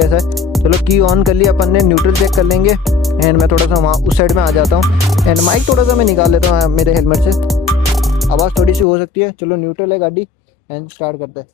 ऐसा है। चलो की ऑन कर लिया अपन ने, न्यूट्रल चेक कर लेंगे। एंड मैं थोड़ा सा वहाँ उस साइड में आ जाता हूँ। एंड माइक थोड़ा सा मैं निकाल लेता हूँ मेरे हेलमेट से, आवाज़ थोड़ी सी हो सकती है। चलो न्यूट्रल है गाड़ी एंड स्टार्ट करते हैं।